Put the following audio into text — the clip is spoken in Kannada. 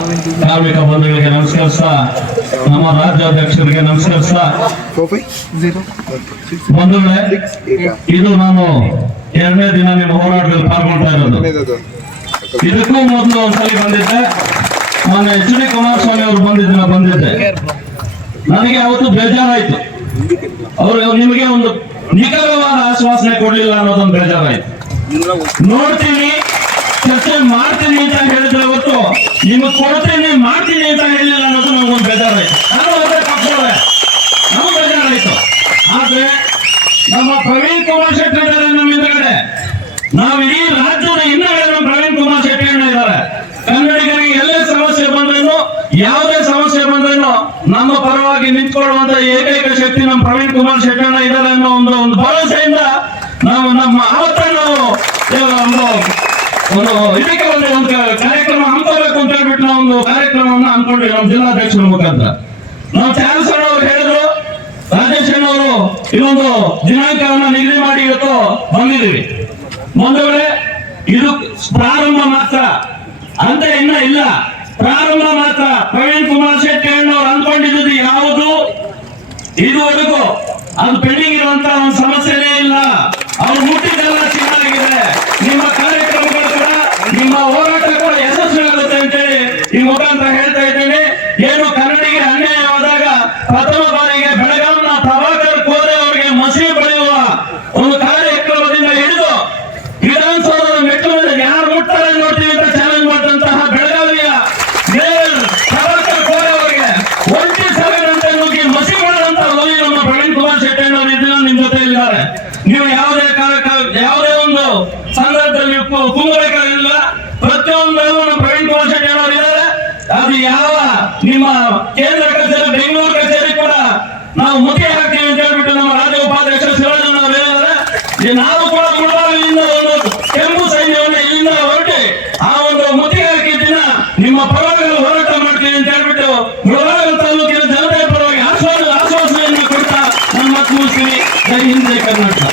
ಕಾರ್ಮಿಕ ಬಂಧುಗಳಿಗೆ ನಮಸ್ಕರಿಸ್ತಾ, ನಮ್ಮ ರಾಜ್ಯಾಧ್ಯಕ್ಷರಿಗೆ ನಮಸ್ಕರಿಸ್ತಾ. ಬಂಧುಗಳೇ. ಇದು ನಾನು ಎರಡನೇ ದಿನ ನಿಮ್ಮ ಹೋರಾಟದಲ್ಲಿ ಪಾಲ್ಗೊಳ್ತಾ ಇರೋದು. ಇದಕ್ಕೂ ಮೊದಲು ಒಂದ್ಸಲಿ ಬಂದಿದ್ದೆ. ಮೊನ್ನೆ ಎಚ್ ಡಿ ಕುಮಾರಸ್ವಾಮಿ ಅವರು ಬಂದಿದ್ದ ಬಂದಿದ್ದೆ. ನನಗೆ ಅವತ್ತು ಬೇಜಾರಾಯ್ತು. ಅವರು ನಿಮಗೆ ಒಂದು ನಿಖರವಾದ ಆಶ್ವಾಸನೆ ಕೊಡ್ಲಿಲ್ಲ ಅನ್ನೋದೊಂದು ಬೇಜಾರಾಯ್ತು. ನೋಡ್ತೀನಿ ಚರ್ಚೆ ಮಾಡ್ತೀನಿ ಅಂತ ಹೇಳಿದ್ರೆ ಹೊತ್ತು ನಿಮಗೆ ಕೊಡ್ತೇನೆ ಮಾಡ್ತೀನಿ ಅಂತ ಹೇಳಲಿಲ್ಲ ಅನ್ನೋದು ನಮಗೊಂದು ಬೇಜಾರಾಯ್ತು ನಾನು ನಮ್ಗೆ ಬೇಜಾರಾಯ್ತು. ಆದ್ರೆ ನಮ್ಮ ಪ್ರವೀಣ್ ಕುಮಾರ್ ಶೆಟ್ಟಿ ಇದ್ದಾರೆ ನಮ್ಮ ಹಿಂದ್ಗಡೆ. ನಾವು ಇಡೀ ರಾಜ್ಯದ ಹಿಂದಗಡೆ ನಮ್ಮ ಪ್ರವೀಣ್ ಕುಮಾರ್ ಶೆಟ್ಟಿ ಅಣ್ಣ ಇದ್ದಾರೆ. ಕನ್ನಡಿಗರಿಗೆ ಎಲ್ಲೇ ಸಮಸ್ಯೆ ಬಂದ್ರೇನು ಯಾವುದೇ ಸಮಸ್ಯೆ ಬಂದ್ರೇನು ನಮ್ಮ ಪರವಾಗಿ ನಿಂತ್ಕೊಳ್ಳುವಂತ ಏಕೈಕ ಶಕ್ತಿ ನಮ್ಮ ಪ್ರವೀಣ್ ಕುಮಾರ್ ಶೆಟ್ಟಿ ಅಣ್ಣ ಇದ್ದಾರೆ ಅನ್ನೋ ಒಂದು ಒಂದು ಭರವಸೆಯಿಂದ ನಾವು ನಮ್ಮ ಆವತ್ತ ನಾವು ಒಂದು ಇದಕ್ಕೆ ಒಂದು ಒಂದು ಕಾರ್ಯಕ್ರಮ ಹಮ್ಮಿಕೋಬೇಕು ಅಂತ ಹೇಳ್ಬಿಟ್ಟು ನಾವು ಒಂದು ಹಮ್ಮಿಕೊಂಡ್ವಿ ನಮ್ಮ ಜಿಲ್ಲಾಧ್ಯಕ್ಷರ ಮುಖಾಂತರ. ನಾವು ಚಾರ್ಲ್ಸ್ ಅವರು ಹೇಳಿದ್ರು, ರಾಜೇಶ್ ಅವರು ಇನ್ನೊಂದು ದಿನಾಂಕವನ್ನ ನಿಗದಿ ಮಾಡಿ ಇವತ್ತು ಬಂದಿದ್ದೀವಿ. ಬಂದವರೇ ಇದು ಪ್ರಾರಂಭ ಮಾತ್ರ. ಅಂತ ಇನ್ನ ಇಲ್ಲ. ಪ್ರಾರಂಭ ಮಾತ್ರ. ಪ್ರವೀಣ್ ಕುಮಾರ್ ಶೆಟ್ಟಿ ಅಣ್ಣವ್ರು ಅಂದ್ಕೊಂಡಿದ್ದು ಯಾವುದು? ಇದುವರೆಗೂ ಅದು ಪೆಂಡಿಂಗ್ ಇರುವಂತ ಒಂದು ಸಮಸ್ಯೆನೇ ಇಲ್ಲ. ಅವ್ರು ಮುಟ್ಟಿದ್ದೆಲ್ಲ ಚೆನ್ನಾಗಿದೆ. ನಿಮ್ಮ ಕಾರ್ಯಕ್ರಮಗಳು ಕೂಡ ನಿಮ್ಮ ಹೋರಾಟ ಕೂಡ ಯಶಸ್ವಿ ಆಗುತ್ತೆ ಅಂತೇಳಿ ಈ ಮುಖಾಂತರ ಹೇಳ್ತಾ ಇದ್ದೇನೆ. ಏನು ಕನ್ನಡಿಗೆ ಅನ್ಯಾಯವಾದಾಗ ಪ್ರಥಮ ಬಾರಿಗೆ ಬೆಳಗಾವಿನ ಪ್ರಭಾಕರ್ ಕೋರೆ ಅವರಿಗೆ ಮಸಿ ಬಳಿಯುವ ಒಂದು ಕಾರ್ಯಕ್ರಮದಿಂದ ಹಿಡಿದು ವಿಧಾನಸೌಧದ ಮೆಟ್ಟಿಲು ಯಾರು ಮುಟ್ತಾರೆ ನೋಡ್ತೀವಿ ಅಂತ ಚಾಲೆಂಜ್ ಮಾಡಿದಂತಹ ಬೆಳಗಾವಿಯ ಪ್ರಭಾಕರ್ ಕೋರೆ ಅವರಿಗೆ ಒಂಟಿ ಸಾವಿರದಂತೆ ನುಗ್ಗಿ ಮಸಿ ಮಾಡಿದಂತ ಲೋಲಿ ನಮ್ಮ ಪ್ರವೀಣ್ ಕುಮಾರ್ ಶೆಟ್ಟಿ ಅವರು ಇದನ್ನ ಜೊತೆ ಇದ್ದಾರೆ ನೀವು ಯಾವುದೇ ಕಾರ್ಯಕ್ರಮ ಯಾವುದೇ ಒಂದು ಸಂದರ್ಭದಲ್ಲಿ ಕುಂಬಬೇಕಾಗಿಲ್ಲ ಪ್ರತಿಯೊಂದು ಪ್ರವೀಣ್ ಕುಮಾರ್ ಶೆಟ್ಟಿ ಅದು ಯಾವ? ನಿಮ್ಮ ಕೇಂದ್ರ ಕಚೇರಿ, ಬೆಂಗಳೂರು ಕಚೇರಿ ಕೂಡ ನಾವು ಮುಖ್ಯ ಹಾಕ್ತೀವಿ ಅಂತ ಹೇಳ್ಬಿಟ್ಟು ನಮ್ಮ ರಾಜ್ಯ ಉಪಾಧ್ಯಕ್ಷರು ಶಿವಾಜನವರು ನಾವು ಕೂಡ ಕುಡಬಾಗಿಲಿಂದ ಒಂದು ಕೆಂಪು ಸೈನ್ಯವನ್ನು ಇಲ್ಲಿಂದ ಹೊರಟಿ. ಆ ಒಂದು ಮುಖ್ಯ ಹಾಕಿದ ದಿನ ನಿಮ್ಮ ಪರವಾಗಿ ಹೋರಾಟ ಮಾಡ್ತೀವಿ ಅಂತ ಹೇಳ್ಬಿಟ್ಟು ಮುಳಬಾಗಿಲು ತಾಲೂಕಿನ ಜನತೆಯ ಪರವಾಗಿ ಆಶ್ವಾಸ ಆಶ್ವಾಸನೆಯನ್ನು ಕೊಡ್ತಾ ನಮ್ಮ ಮಾತು ಮುಗಿಸ್ತೀವಿ ಜೈ ಹಿಂದೆ ಕರ್ನಾಟಕ.